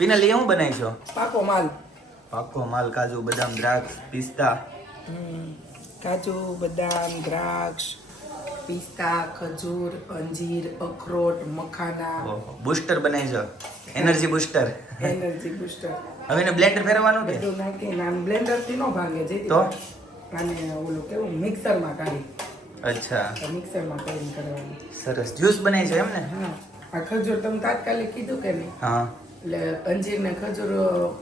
ફિનલી હું બનાવીશો? પાકો માલ. પાકો માલ, કાજુ બદામ દ્રાક્ષ પિસ્તા. કાજુ બદામ દ્રાક્ષ પિસ્તા ખજૂર અંજીર અખરોટ મખાના. બૂસ્ટર બનાવીશો, એનર્જી બૂસ્ટર. Energy booster. હવે એને બ્લેન્ડર ફેરવવાનું કે બધું નાખીને આમ બ્લેન્ડર થી નો ભાગે છે તો આને ઓલું કેવું મિક્સર માં કાઢી. અચ્છા, મિક્સર માં કરીને કરવાનું. સરસ જ્યુસ બનાવી છે એમ ને? હા, આ ખજૂર તમે તાત્કાલિક કીધું કે નહીં? હા, એટલે અંજીર ને ખજૂર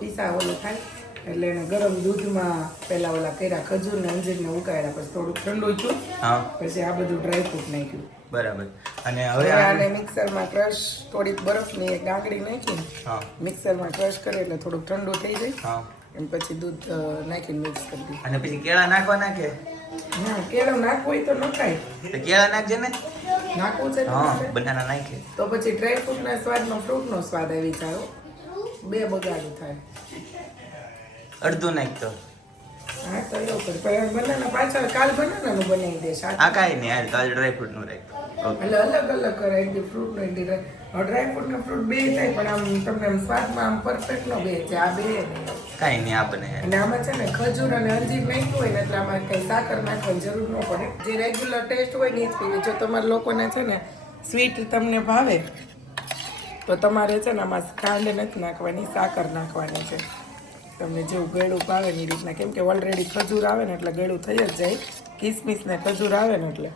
પીસા ઓલું થાય એટલે એને ગરમ દૂધમાં પેલા ઓલા કર્યા ખજૂર ને અંજીર ને ઉકાળ્યા, પછી થોડુંક ઠંડુ થયું, હા, પછી આ બધું ડ્રાયફ્રૂટ નાખ્યું. બરાબર. અને હવે હવે આને મિક્સરમાં ક્રશ, થોડીક બરફની એક ગાંગડી નાખી હા, મિક્સરમાં ક્રશ કરે એટલે થોડુંક ઠંડુ થઈ જાય, હા, અને પછી દૂધ નાખીને મિક્સ કરી દઈએ. અને પછી કેળા નાખવાના કે? ના, કેળું નાખવું હોય તો નખાય. તો કેળા નાખજે ને. નાખવું છે હા, તમારે? બનાના નાખે તો પછી ડ્રાયફ્રૂટના સ્વાદનો ફ્રૂટનો સ્વાદ આવી જાય. બે બગાડું થાય. અડધું નાખ તો. હા, તો એવું કર. પણ બનાના પાછળ કાલ બનાનાનું બનાવી દે. આ કાંઈ નહીં, હાલ કાલ ડ્રાયફ્રૂટ નું રાખ. એટલે અલગ અલગ કરે, એક દી ફ્રૂટ નો, એક દી ડ્રાયફ્રૂટ ને ફ્રૂટ બે થાય, પણ આમ તમને આમ સ્વાદમાં આમ પરફેક્ટ નો બે છે. આ બે નહીં. કાંઈ નહીં, આ બને. અને આમાં છે ને ખજૂર અને અંજીર નાખ્યું હોય ને એટલે આમાં કઈ સાકર નાખવાની જરૂર ન પડે. જે રેગ્યુલર ટેસ્ટ હોય ને એ જ પીવી. જો તમારા લોકોને છે ને સ્વીટ તમને ભાવે તો તમારે છે ને આમાં ખાંડ નથી નાખવાની, સાકર નાખવાની છે. તમને જેવું ગળું ભાવે ને એ રીતના, કેમ કે ઓલરેડી ખજૂર આવે ને એટલે ગળું થઈ જ જાય. કિસમિસ ને ખજૂર આવે ને એટલે.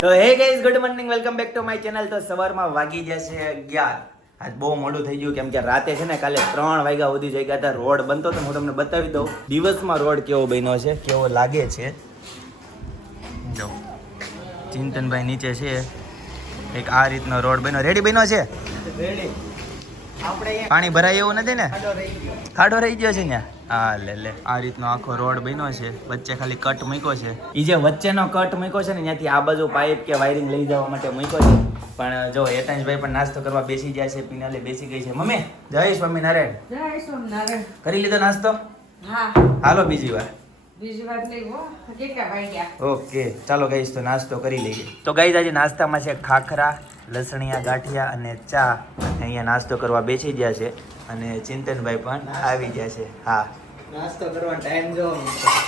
તો hey guys, good morning, welcome back to my channel. તો સવારમાં વાગી જશે 11. આજ બહુ મોડું થઈ ગયું, કેમ કે રાતે છે ને કાલે 3 વાગ્યા સુધી જગ્યા હતા. રોડ બનતો તો હું તમને બતાવી દઉં દિવસમાં રોડ કેવો બન્યો છે, કેવો લાગે છે. જો ચિંતનભાઈ નીચે છે, એક આ રીતનો રોડ બન્યો. રેડી બન્યો છે? રેડી. આપણે પાણી ભરાય એવું નથી ને? ખાડો રહી ગયો. ખાડો રહી ગયો છે ને? હા, લે આ રીતનો આખો રોડ બન્યો છે. વચ્ચે ખાલી કટ મૂક્યો છે. એ જે વચ્ચેનો કટ મૂક્યો છે ને ત્યાંથી આ બાજુ પાઇપ કે વાયરિંગ લઈ જવા માટે મૂક્યો છે. પણ જો હેતાંશભાઈ પણ નાસ્તો કરવા બેસી ગયા છે. પિનાલે બેસી ગઈ છે. મમ્મી જય સ્વામિનારાયણ. જય સ્વામિનારાયણ. કરી લીધો નાસ્તો? હા, હાલો બીજી વાર. બીજી વાત નહીં હો. કેટલા વાગ્યા? ઓકે, ચાલો ગાઈસ, તો નાસ્તો કરી લઈએ. તો ગાઈસ, આજે નાસ્તામાં છે ખાખરા, લસણિયા ગાંઠિયા અને ચા. અહીંયા નાસ્તો કરવા બેસી ગયા છે અને ચિંતનભાઈ પણ આવી ગયા છે. હા, નાસ્તો કરવાનો ટાઈમ જો.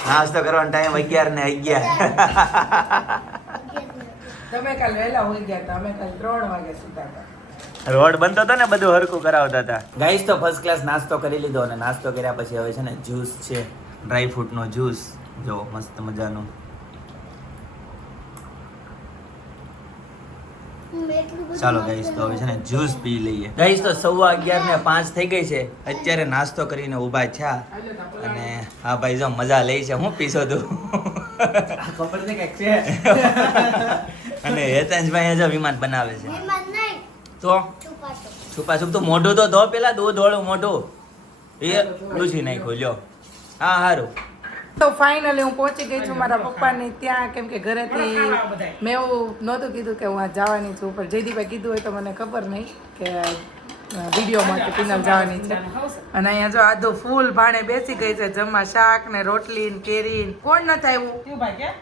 નાસ્તો કરવાનો ટાઈમ 11:11. તમે કાલ વહેલા હોઈ ગયા હતા, અમે કાલ 3 વાગે સુતા હતા. રોડ બનતો હતો ને, બધું હરખું કરાવતા હતા. ગાઈસ, તો ફર્સ્ટ ક્લાસ નાસ્તો કરી લીધો અને નાસ્તો કર્યા પછી હવે છે ને જ્યુસ છે, ડ્રાયફ્રૂટ નો જ્યુસ. જો મસ્ત મજાનું. ચાલો ગાઈસ, તો હવે છે ને જ્યુસ પી લઈએ. ગાઈસ, તો 11:15 થઈ ગઈ છે. અત્યારે નાસ્તો કરીને ઊભા થયા અને હા ભાઈ જો મજા લઈ છે. હું પીશો તું? ખબર છે કે છે. અને હેતાંશભાઈ જો વિમાન બનાવે છે. તો છુપા છુપ તો મોઢું તો ધો, પેલા દૂધ વાળું મોઢું એ લૂછી નાખ્યું. લ્યો, હા સારું. તો ફાઇનલી હું પહોંચી ગઈ છું મારા પપ્પાની ત્યાં, કેમ કે ઘરેથી મેં એવું નહોતું કીધું કે હું આ જવાની છું, પણ જયદીપભાઈ કીધું હોય તો મને ખબર નહીં કે વિડીયો માટે પિનલ જવાની છે. અને અહીંયા જો આધું ફૂલ ભાણે બેસી ગઈ છે જમવા. શાક ને રોટલી ને કેરી. કોણ નથી આવ્યું?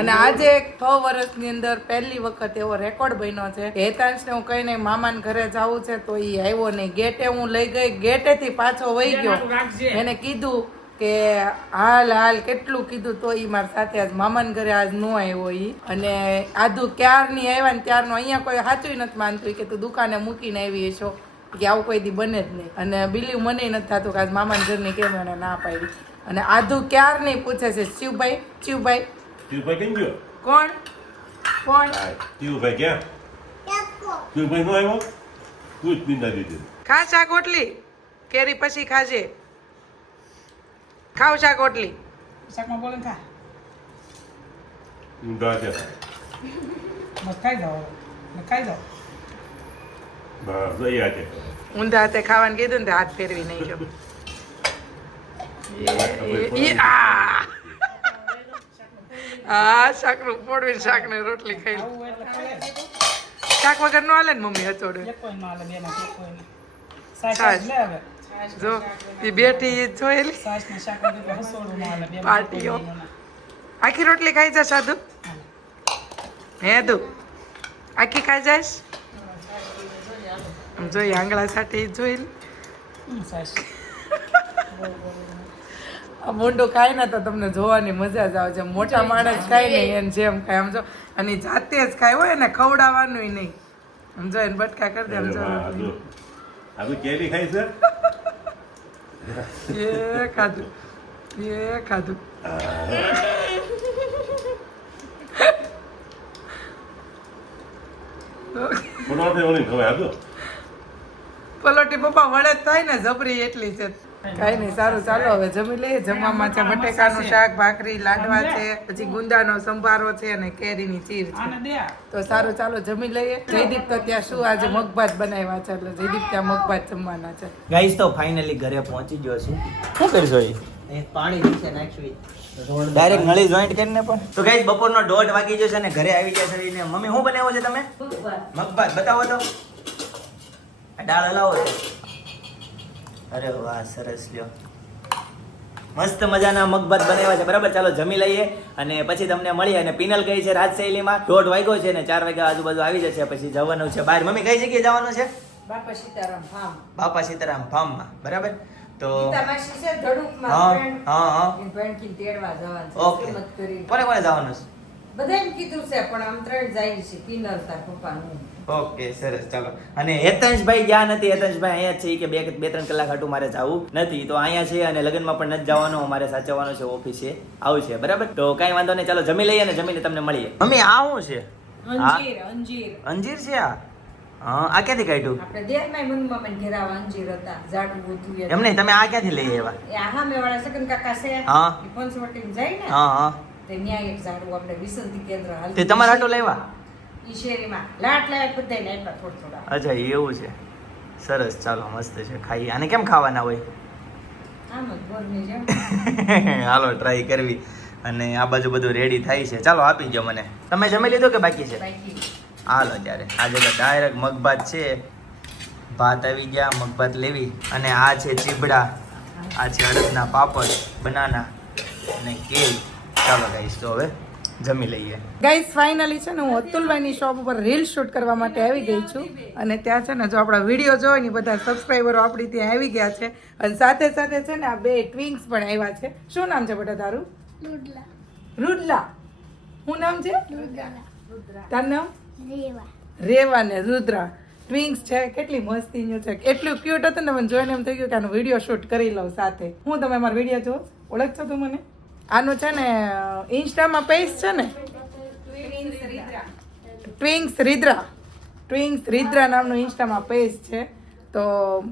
અને આજે 6 વર્ષની અંદર પહેલી વખત એવો રેકોર્ડ બન્યો છે. હેતાંશને હું કઈ નહીં મામાને ઘરે જવું છે તો એ આવ્યો નહીં. ગેટે હું લઈ ગઈ, ગેટેથી પાછો વહી ગયો. એને કીધું કે હાલ હાલ કેટલું કીધું તો એ મારા સાથે આજ મામાને ઘરે આજ ન આવ્યો ઈ. અને આધુ ક્યારની આવ્યા ને ત્યારનો અહીંયા કોઈ સાચું નથી માનતું કે તું દુકાને મૂકીને આવી છો, કે આવું કોઈ દી બને જ નહીં. અને બિલીવ મને નથી થતું કે આજ મામાને ઘરની કેમ એને ના પાડી. અને આધુ ક્યારની પૂછે છે શિવભાઈ શિવભાઈ. શિવભાઈ કેમ ગયો? કોણ કોણ? શિવભાઈ ક્યાં? શિવભાઈ નો આવ્યો? તું જ પીંડા દીધી. ખા શાક ઓટલી, કેરી પછી ખાજે. ખાવ શાક ઓટલી. શાકમાં બોલે ખા. ઊંધા છે. બસ ખાઈ જાઓ, ખાઈ જાઓ. બસ લઈ આજે. ઊંધા હાથે ખાવાનું કીધું ને હાથ ફેરવી નહીં જો. હા, શાકનું પોડવીને શાક ને રોટલી ખાઈ. શાક વગર નો હાલે ને મમ્મી? હચોડે છાશ. જો એ બેઠી એ જોયેલી પાર્ટીઓ આખી રોટલી ખાઈ જા સાધુ હે દુ આખી ખાઈ જાશ જોઈ આંગળા સાથે જોયેલી મોંડું ખાય ને તો તમને જોવાની મજા જ આવે છે મોટા માણસ ખાય ને એને જેમ ખાય સમજો અને ઈ જાતે જ ખાય હોય ને ખવડાવવાનું નહીં સમજો એને બટકા કરી દે સમજો આપણે કેરી ખાઈ છે એ ખાધું બનાવતે ઓલી ખવાય હતો પલોટી પપ્પા વળે જ થાય ને જબરી એટલી છે કઈ નહીં સારું ચાલો હવે જમી લઈએ જમવામાં છે બટેકાનું શાક ભાખરી લાડવા છે પછી ગુંદાનો સંભારો છે અને કેરીની ચીર છે તો સારું ચાલો જમી લઈએ જયદીપ તો ત્યાં શું આજે મગભાત બનાવ્યા છે એટલે જયદીપ ત્યાં મગભાત જમવાના છે ગાઈસ તો ફાઇનલી ઘરે પહોંચી ગયો છું શું કરશો એ પાણી નીચે નાખવી ડાયરેક્ટ નળી જોઈન્ટ કરીને પણ તો ગાઈસ બપોરનો 1:30 વાગી જશે અને ઘરે આવી ગયા છે ને મમ્મી શું બનાવ્યો છે તમે મગભાત બતાવો તો આ દાળ હલાવો છો અરે વાહ સરસ લ્યો મસ્ત મજાના મગભાત બનાવ્યા છે બરાબર ચાલો જમી લઈએ અને પછી તમને મળીએ અને પિનલ ગઈ છે રાજશૈલીમાં 1:30 વાગ્યો છે ને 4 વાગ્યા આજુબાજુ આવી જશે પછી જવાનું છે બહાર મમ્મી કઈ જગ્યાએ જવાનું છે બાપા સીતારામ ફાર્મમાં બરાબર તો માસી છે ધડુકમાં હા friend. હા હા એ friend થી તેડવા જવાનું છે ઓકે કિંમત કરી કોને કોને જવાનું છે બધાને કીધું છે પણ આમ ત્રણ જાય છે પિનલ તાર પપ્પાનું ઓકે સરસ ચાલો અને હેતંશભાઈ ગયા નથી હેતંશભાઈ અહીંયા જ છે કે બે ત્રણ કલાક હાટું મારે જવું નથી તો અહીંયા છે અને લગ્નમાં પણ નથી જવાનું અમારે સાચવવાનું છે ઓફિસે આવું છે બરાબર તો કાંઈ વાંધો નહીં ચાલો જમી લઈએ અને જમીને તમને મળીએ મમ્મી આ શું છે અંજીર છે આ હા આ ક્યાંથી કાઢ્યું આપણે દેરમાં મનમાં ઘેરાવા અંજીર હતા ઝાડું બધું એમ નહીં તમે આ ક્યાંથી લઈ આવ્યા એ આહા મેવાળા સગન કાકા છે હા. એ પંચવટીમાં જાય ને હા હા તે ન્યાય એક ઝાડું આપણે વિસંતિ કેન્દ્ર હાલ તે તમારા હાટું લાવ્યા ઈ શેરીમાં લાટ લાટ બધાને આપ્યા થોડા અચ્છા એવું છે સરસ ચાલો મસ્ત છે ખાઈએ અને કેમ ખાવાના હોય આમ જ બોરની જેમ હાલો ટ્રાય કરવી અને આ બાજુ બધું રેડી થાય છે ચાલો આપી દો મને તમે જમી લીધું કે બાકી છે બાકી હાલો ત્યારે આજે તો ડાયરેક્ટ મગભાત છે ભાત આવી ગયા મગભાત લેવી અને આ છે ચીબડા આ છે અડદના પાપડ બનાના અને કેળ ચાલો ગાઈસ તો હવે જમી લઈએ ગાઈસ ફાઇનલી છે ને હું અતુલભાઈની શોપ ઉપર રીલ શૂટ કરવા માટે આવી ગઈ છું અને ત્યાં છે ને જો આપણા વિડીયો જોઈ ને બધા સબસ્ક્રાઈબરો આપણી ત્યાં આવી ગયા છે અને સાથે સાથે છે ને આ બે ટ્વિન્સ પણ આવ્યા છે શું નામ છે બેટા તારું રૂડલા શું નામ છે તારું નામ રેવા ને રુદ્રા ટ્વિન્સ છે કેટલી મસ્તીનું છે એટલું ક્યુટ હતું ને મને જોઈને એમ થઈ ગયું કે આનો વિડીયો શૂટ કરી લઉં સાથે હું તમે મારો વિડીયો જો ઓળખશો તું મને આનું છે ને ઇન્સ્ટામાં પેજ છે ને ટ્વિન્સ રીદ્રા નામનું ઇન્સ્ટામાં પેજ છે તો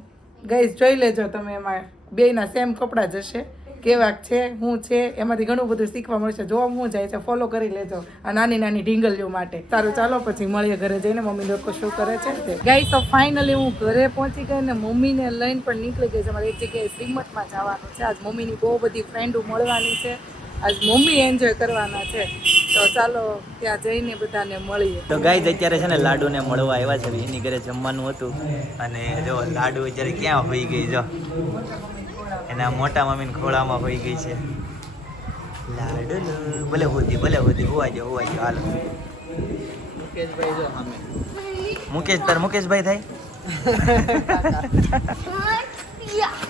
ગાઈસ જોઈ લેજો તમે એમાં બેયના સેમ કપડાં જ હશે કેવાક છે શું છે એમાંથી ઘણું બધું શીખવા મળશે જોવા શું જાય છે ફોલો કરી લેજો આ નાની નાની ઢીંગલીઓ માટે સારું ચાલો પછી મળીએ ઘરે જઈને મમ્મી લોકો શું કરે છે તે ગાઈસ તો ફાઇનલી હું ઘરે પહોંચી ગઈ ને મમ્મીને લઈને પણ નીકળી ગઈ છે મારે એક જગ્યાએ શ્રીમતમાં જવાનું છે આજ મમ્મીની બહુ બધી ફ્રેન્ડો મળવાની છે આજ મમ્મી એન્જોય કરવાના છે તો ચાલો ત્યાં જઈને બધાને મળીએ તો ગાઈઝ અત્યારે છે ને લાડુને મળવા આવ્યા છે એની ઘરે જમવાનું હતું અને જો લાડુ અત્યારે ક્યાં હોઈ ગઈ જો એના મોટા મમ્મીને ખોળામાં હોઈ ગઈ છે લાડુ ભલે હોતી હોવા જો હાલો મુકેશભાઈ જો સામે મુકેશભાઈ થાય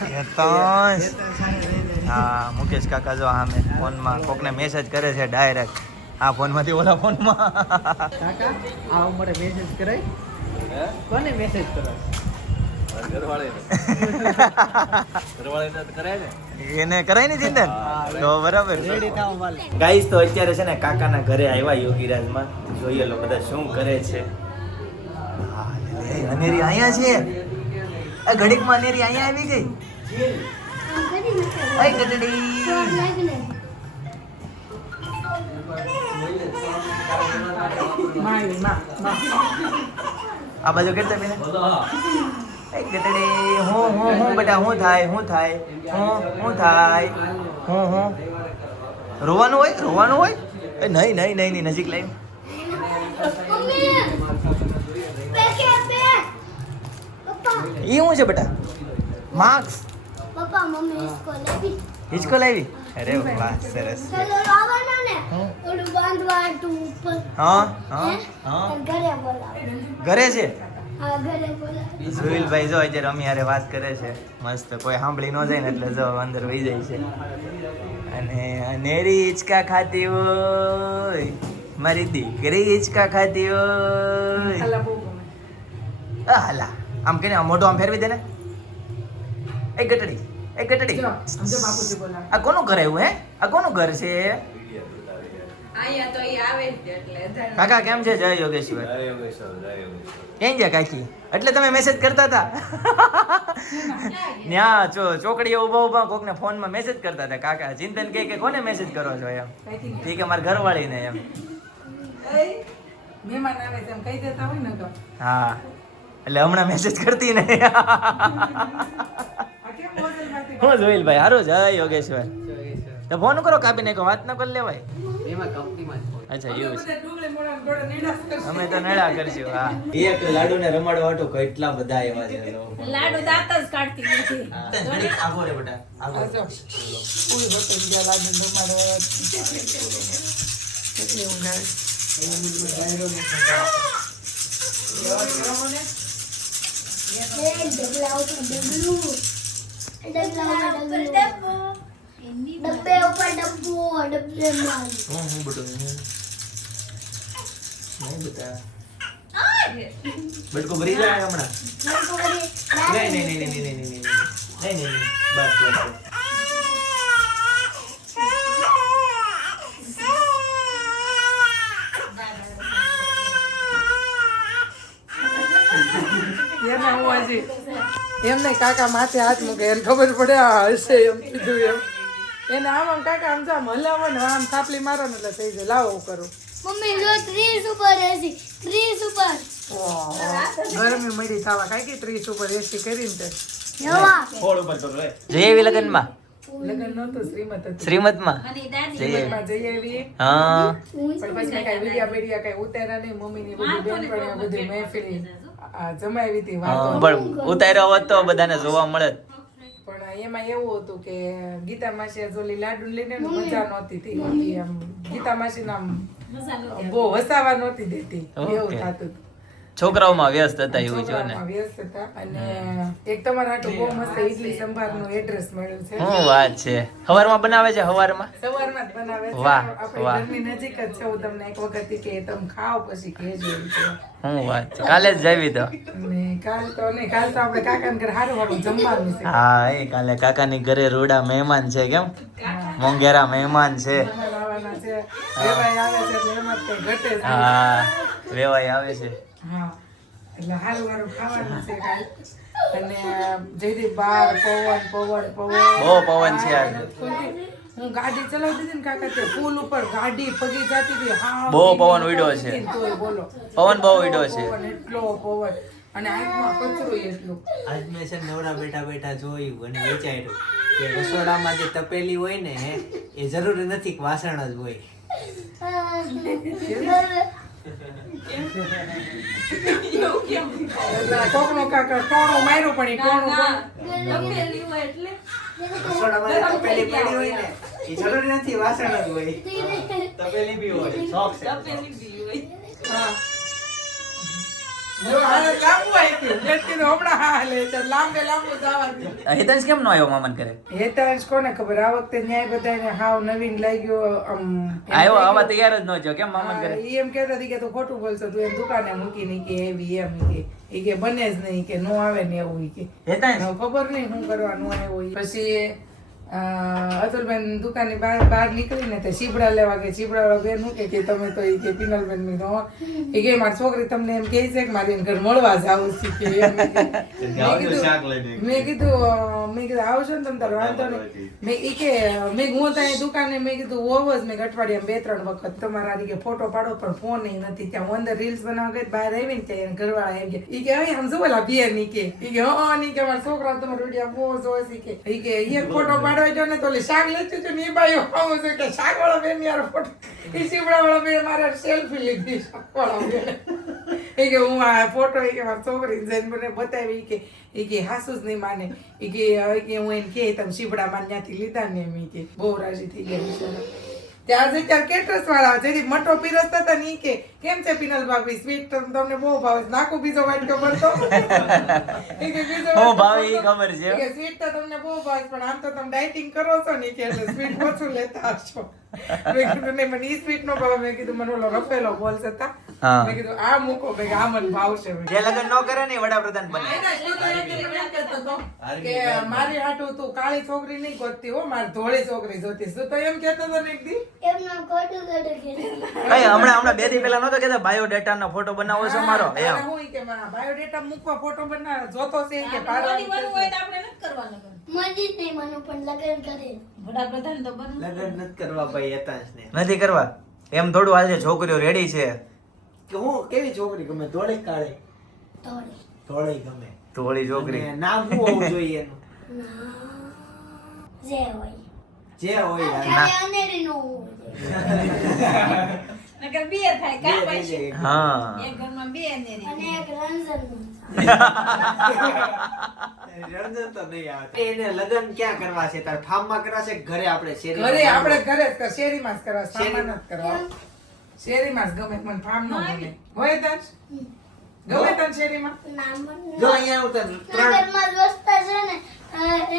હેતંશ. હા મુકેશ કાકા જો સામે ફોનમાં કોકને મેસેજ કરે છે ડાયરેક્ટ આ ફોનમાંથી ઓલા ફોનમાં કાકા આ ઉંમરે મેસેજ કરાય કોને મેસેજ કરો એને કરાય ને ચિંતન તો બરાબર રેડી થાવ વાલ ગાઈસ તો અત્યારે છે ને કાકાના ઘરે આવ્યા યોગીરાજમાં જોઈએ લો બધા શું કરે છે હા, લે, અનેરી અહીંયા છે આ ઘડીકમાં અનેરી અહીંયા આવી ગઈ અય ગટડી આ બાજુ કરતા પેલા એ ગટડી હું બેટા હું થાય હું રોવાનું હોય એ નહીં નજીક લઈ એ શું છે બેટા માર્ક્સ પપ્પા મમ્મી इसको લેવી હિચકો લાવી અરે વાહ સરસ ચલો લાવવાના ને ઓલું બાંધવા તું ઉપર હા હા હે? હા અને ઘરે બોલાવ ઘરે છે હા ઘરે બોલાવ સુહિલભાઈ જો અત્યારે અમે યારે વાત કરે છે મસ્ત કોઈ સાંભળી ન જાય ને એટલે જો અંદર વહી જાય છે અને અનેરી હિચકા ખાતી હોય મારી દીકરી હિચકા ખાતી હોય હાલા બહુ ગમે. હાલા આમ કે મોઢું આમ ફેરવી દે ને એ ગટડી એ ગટડી જો, આમ જો બાપુજી બોલાવે. આ કોનું ઘર આવ્યું હે આ કોનું ઘર છે અહીંયા તો ઈ આવે જ એટલે કાકા કેમ છે જય યોગેશ્વર કેમ છે કાકી એટલે તમે મેસેજ કરતા હતા ન્યા ચોકડીએ ઉભા ઉભા કોકને ફોનમાં મેસેજ કરતા હતા કાકા ચિંતન કે કોને મેસેજ કરો છો એમ ઠીક કે મારા ઘરવાળીને એમ મહેમાન આવે છે એમ કહી દેતા હોય ને તો હા એટલે હમણાં મેસેજ કરતી ને આ કેમ હોટલમાંથી હું જોઈલભાઈ હારું જય યોગેશ્વર તો ફોન કરો કાપીને કહો વાત ન કરી લેવાય એમાં કંપનીમાં જ ફોન. અચ્છા એવું છે બધા ડુંગળી મોઢા ગોળે નીડાસ કરશે. અમે તો નડા કરશું હા એક લાડુ ને રમાડવા હાટુ કેટલા બધા એવા છે લાડુ દાંત જ કાઢતી નથી આગો રે બેટા આગો આ જો, પૂરી બપોર ગયા લાગે જમાડવા. કેટલી ઊંઘ આવે. ડગલા ઉપર ડગલું ડગલા ઉપર ડબ્બો ડબ્બે ઉપર ડબ્બો ડબ્બે માં હું બધું નહીં બેટા બટકો ભરી જાય હમણાં નહીં નહીં નહીં નહીં નહીં નહીં નહીં નહીં નહીં બસ બસ એને હું હજી એમને કાકા માથે હાથ મૂકે એને ખબર પડે આ હશે એમ કીધું એમ એને આમ કાકા આમ જામ હલાવો ને આમ થાપલી મારો ને એટલે થઈ જાય લાવો હું કરું મમ્મી જો 30 ઉપર એસી 30 ઉપર ગરમી મળી થવા કાંઈ કે 30 ઉપર એસી કરીને તે નવા ફોડ ઉપર કરો રે જઈ આવી લગનમાં લગ્ન નહોતું શ્રીમત હતું શ્રીમતમાં શ્રીમતમાં જઈ આવી હા પણ પછી કઈ વિડિયા બેડિયા કઈ ઉતાર્યા નહીં મમ્મીની બધી બેનપણીઓ બધી મહેફિલ જમાવી હતી વાતો પણ ઉતાર્યો હોત તો બધાને જોવા મળે પણ એમાં એવું હતું કે ગીતા માસી જોલી લાડુ લઈને ને મજા નહોતી થઈ એમ ગીતા માસી નામ બહુ હસાવા નહોતી દેતી એવું Okay. થતું હતું. છોકરાઓમાં વ્યસ્ત હતા એવું જો ને છોકરાઓમાં વ્યસ્ત હતા અને એક તમારા હાટું બહુ મસ્ત ઇડલી સંભારનું એડ્રેસ મળ્યું છે શું વાત છે હવારમાં બનાવે છે હવારમાં સવારમાં જ બનાવે છે વાહ, આપણે વાહ. ઘરની નજીક જ છે હું તમને એક વખત ઈ કે તમે ખાઓ પછી કહેજો એમ છે શું વાત છે કાલે જ જાવી તો અને કાલ તો આપણે કાકાને ઘરે હારું હારું જમવાનું છે હા એ કાલે કાકાની ઘરે રૂડા મહેમાન છે કેમ મોંઘેરા મહેમાન છે મહેમાન આવવાના છે વેવાઈ આવે છે એટલે એમાં જ કઈ ઘટે જ નહીં. હા વેવાઈ આવે છે હા એટલે હારું હારું ખાવાનું છે કાલ અને જયદીપ બાર પવન પવન પવન બહુ પવન છે આજે. હું ગાડી ચલાવતી હતી ને કાકા તે પુલ ઉપર ગાડી પગી જતી હતી હા બહુ પવન ઉડ્યો છે. તોય બોલો પવન બહુ ઉડ્યો છે. પવન એટલો પવન અને આંખમાં કચરો એટલો આજ મેં છે ને નવરા બેઠા બેઠા જોયું અને વિચાર્યું કે રસોડામાં જે તપેલી હોય ને એ જરૂરી નથી કે વાસણ જ હોય. એટલે કોકનો કાકા ટોણું માર્યું પણ ઈ ટોણું રસોડામાં જે તપેલી પડી હોય ને એ જરૂરી નથી વાસણ જ હોય. તપેલી બી હોય શોખ છે. હા જો આ લાંબુ આપ્યું મેં કીધું હમણાં હા લે તો લાંબે લાંબુ જવા દે હિતેશ કેમ નો આવ્યો મામન કરે હેતાંશ કોને ખબર આ વખતે ન્યાય બધાને હાવ નવીન લાગ્યો આમ આવ્યો આવા તૈયાર જ ન થયો કેમ મામન કરે ઈ એમ કહેતા હતી કે તું ખોટું બોલશો તું એમ દુકાને મૂકી નહીં કે એવી એમ ઈ કે બને જ નહીં કે નો આવે ને એવું ઈ કે હિતેશ હવે ખબર નહીં શું કરવાનું આવ્યું ઈ. પછી અતુલબેન દુકાનની બહાર નીકળીને તે ચીબડા લેવા કે ચીબડા બેન શું કે તમે તો ઈ કે પિનલબેન ની નો ઈ કે મારી છોકરી તમને એમ કહે છે કે મારી એને ઘર મળવા જાવું છે કે એમ કે. મેં કીધું આવજો ને તમે તારો વાંધો નહીં મેં ઈ કે મેં હું ત્યાં દુકાને મેં કીધું હોવ જ મેં અઠવાડિયામાં 2-3 વખત તમારા હારી કે ફોટો પાડો પણ ફોન ય નથી ત્યાં હું અંદર રીલ્સ બનાવવા ગઈ બહાર આવીને ત્યાં એને ઘરવાળા એમ કે ઈ કે અહીં આમ જો ઓલા બેર ની કે ઈ કે હા ની કે મારા છોકરા તમારો વિડિયો બહુ જોવે છે કે ઈ કે એક ફોટો પાડો જો ને તો ઓલી શાક લેતી તો ની બાયો આવું છે કે શાક વાળા બેન યાર ફોટો ઈ સીવડા વાળા બેન મારા સેલ્ફી લીધી શાક વાળા બેન એ કે હું આ ફોટો એ કે મારી છોકરી જઈને મને બતાવી એ કે હાસુ જ નહીં માને એ કે હું એને કે તમે શીપડા માં ત્યાંથી લીધા ને એમ ઈ કે બહુ રાજી થઈ ગયા બિચારા. ત્યાં અત્યારે કેટરસ વાળા જેથી મટો પીરસતા હતા ને ઈ કે કેમ છે પિનલ ભાભી સ્વીટ તમને બહુ ભાવે નાખું બીજો વાટકો ભરતો એ કે બીજો હું ભાવે ઈ ખબર છે. કે સ્વીટ તો તમને બહુ ભાવે પણ આમ તો તમે ડાયટિંગ કરો છો ને કે એટલે સ્વીટ ઓછું લેતા હશો. મેં કીધું નહીં મને ઈ સ્વીટ નો ભાવે. મેં કીધું મને ઓલો રફેલો બોલ્સ હતા. હા. મેં કીધું આ મૂકો મેં કીધું આ મને ભાવશે. જે લગન ન કરે ને એ વડાપ્રધાન બને. કે મારી હાટુ તું કાળી છોકરી નહીં ગોતતી હો મારી ધોળી છોકરી જોતી તું તો એમ કહેતો હતો ને એક દી. એમનો ખોટું ખોટું કીધું. ભાઈ હમણાં 2 દી પહેલા નતો કેતા બાયોડેટા નો ફોટો બનાવો છો મારો અને એમ. હું ઈ કે મારા બાયોડેટા મૂકવા ફોટો બનાવ જોતો છે ઈ કે પાડવાની મજી જ નહીં માનું પણ લગ્ન કરે. લગ્ન નથી કરવા ભાઈ હેતાંશને. નથી કરવા એમ થોડું હાલશે. છોકરીઓ રેડી છે. કે હું કેવી છોકરી ગમે ધોળી કાળી? થોડી. ધોળી ગમે. ધોળી છોકરી. અને નામ શું હોવું જોઈએ એનું? જે હોય. જે હોય યાર. ખાલી અનેરી નો હોવું જોઈએ. હા. અને એક રંજનનું. રંજન તો નહીં આવે. એને લગ્ન ક્યાં કરવા છે? તાર ફાર્મમાં કરવા છે કે ઘરે આપણે શેરીમાં? ઘરે આપણે ઘરે જ શેરીમાં જ કરવા શેરીમાં? સામાન જ કરવા શેરીમાં જ ગમે મને ફાર્મ નો ગમે હોય તને ગમે તને શેરીમાં નામ જો અહીંયા હું તને ત્રણ નગરમાં રસ્તા છે ને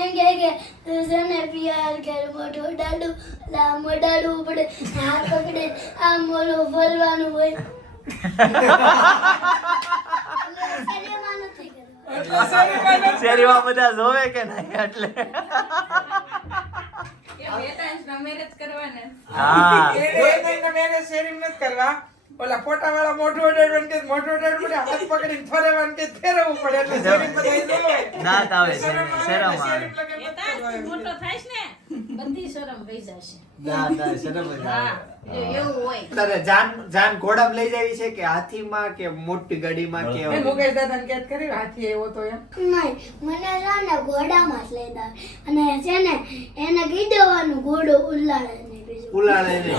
એમ કે તું છે ને પિયાર કર મોટો ડાડુ લાંબો ડાડુ પડે હાથ પકડે આમ ઓલું ફરવાનું હોય. શરીરમાં નથી કરવાનું. શેરીમાં બધા જોવે કે નહીં એટલે. હા. મેરેજ શેરીમાં નથી કરવા ઓલા ફોટા વાળા મોટો ડાડુ કે મોટો ડાડુ ને હાથ પકડીને ફરેવાનું કે ફેરવવું પડે એટલે શેરીમાં બધા જોવે. દાંત આવે શરમ આવે. શેરીમાં લગન નથી કરવા. મોટો થાયશ ને બધી શરમ વહી જશે. ના ના શરમ જ હા આવે. એવું હોય. તારે જાન ઘોડામાં લઈ જાવી છે કે હાથીમાં કે મોટી ગાડીમાં કે એ મુકેશ દાદાને કેદ કરી હાથી એવો તો એમ નહીં મને છે ને ઘોડામાં જ લઈ દે અને છે ને એને કહી દેવાનું ઘોડો ઉલાળે ને બીજું. ઉલાળે ને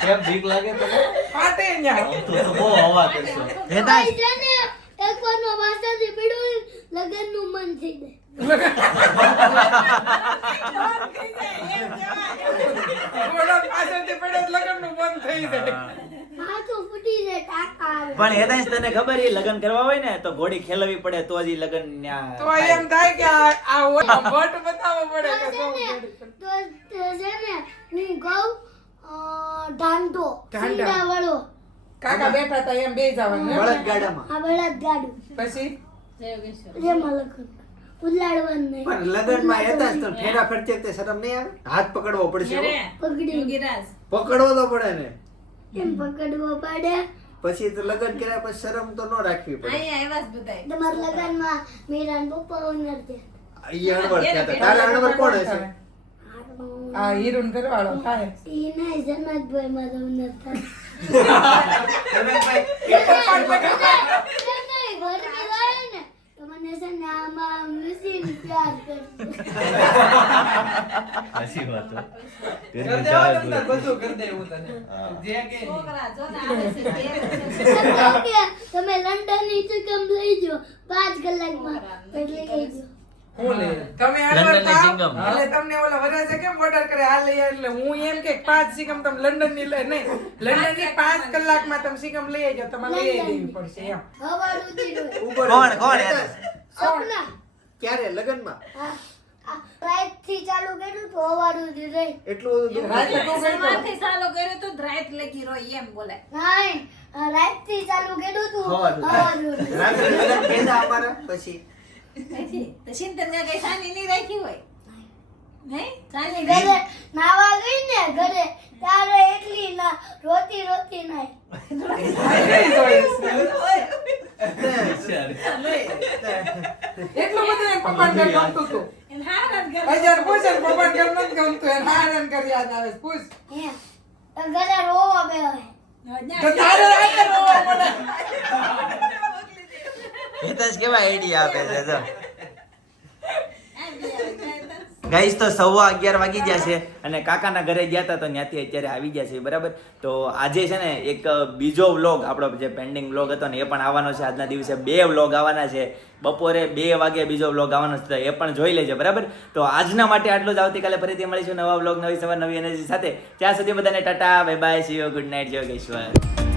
કેમ બીક લાગે તને? ફાટે ન્યા. તો બહુ હવા કરશો. હેતાંશ, ભાઈ છે ને એકવારનો વાસાથી પીડ્યું લગનનું મન થઈ જાય. ઘોડા પાછળથી પડે તો લગનનું બંધ થઈ જાય. માથું ફૂટી જાય ટાંકા આવે. પણ હેતાંશ તને ખબર એ લગન કરવા હોય ને તો ઘોડી ખેલવી પડે તો જ ઈ લગન ન્યા તો થાય. એમ થાય કે આ ઓલા ભટ્ટ બતાવવો પડે કે તો શું છે ને, ઘોડી. તો છે ને હું કહું ઢાંઢો ઢાંઢા. સિંધાવાળો. કાકા બેઠા હતા એમ બે જવાનું એમ? બળદગાડામાં. આ બળદ ગાડું પછી જેમાં લખન ઉલાડવાનું નહીં. પણ લગનમાં હેતાંશ તો ફેરા ફરતી વખતે શરમ નહીં આવે? હાથ પકડવો પડશે હો. પકડી યોગીરાજ પકડવો તો પડે ને. એમ પકડવો પડે. પછી તો લગન કર્યા પછી શરમ તો ન રાખવી પડે. અહીંયા આવ્યા જ બધાય. તમારા લગનમાં મીરાન પપ્પા ઓનર છે. ઈ અણવર થયા હતા. તારા અણવર કોણ હશે? આ હીરોન ઘરવાળો થાય ઈ નહીં જન્નતભાઈ મારો ઓનર થાય. રમેશભાઈ, એમ નહીં, ગરમી લાગે ને તો મને છે ને આમાં મશીન પ્યાર કરશે. સાચી વાત છે. કરી દેવા તમને બધું કરી દેવું તને જે કે છોકરા જો ને આવે છે કે કે તમે લંડન ની ચિકન લઈ જાઓ 5 કલાકમાં એટલે લઈ જાઓ. હું લે તમે લંડનની આડવર ચિંગમ. થાવ એટલે તમને ઓલા વરાજે કેમ ઓર્ડર કરે આ લઈ આવ. એટલે હું એમ કે 5 સિકમ તમે લંડન ની લઈ નહીં લંડન ની 5 કલાકમાં તમે સિકમ લઈ આવજો તમારે લઈ દેવી પડશે એમ હવારું જીરું. ઉભો કોણ રહો. કોણ હેતાંશ, સપના. ક્યારે લગનમાં? આ રાતથી ચાલુ કર્યું તો હવારું જ રહી. એટલું બધું દુઃખ રાતે લાગે? તું કઈ સવારથી ચાલુ કર્યું તો રાત લગી રોય એમ બોલે. નહીં, રાતથી ચાલુ કર્યું તું હવારું. હવારું જ રહી. રાત્રે લગન કીધા અમારા પછી પછી તો ચિંતન કઈ સાની નહીં રાખી હોય નહીં સાની ઘરે નાવા ગઈ ને ઘરે ત્યારે એટલી ના રોતી નાય. એટલું બધું એમ પપ્પાને ઘર ગમતું હતું એને હારણ ઘર હજાર પૂછે ને પપ્પાને ઘર નથી ગમતું એને હારણ ઘર યાદ આવે છે. પૂછ એમ. તો ઘરે રોવા બેહાય. તો તારે રાતે રોવા પડે. હેતાંશ કેવા આઈડિયા આપે છે જો. ગાઈસ તો 11:15 વાગી ગયા છે અને કાકાના ઘરે ગયા હતા તો ત્યાંથી અત્યારે આવી ગયા છે બરાબર. તો આજે છે ને એક બીજો વ્લોગ આપણો જે પેન્ડિંગ વ્લોગ હતો ને એ પણ આવવાનો છે. આજના દિવસે 2 વ્લોગ આવવાના છે. બપોરે 2 વાગે બીજો વ્લોગ આવવાનો છે, એ પણ જોઈ લેજો બરાબર. તો આજના માટે આટલું જ. આવતીકાલે ફરીથી મળીશું નવા વ્લોગ, નવી સવાર, નવી એનર્જી સાથે. ત્યાં સુધી બધાને Tata, bye bye, C you, good night, જય યોગેશ્વર.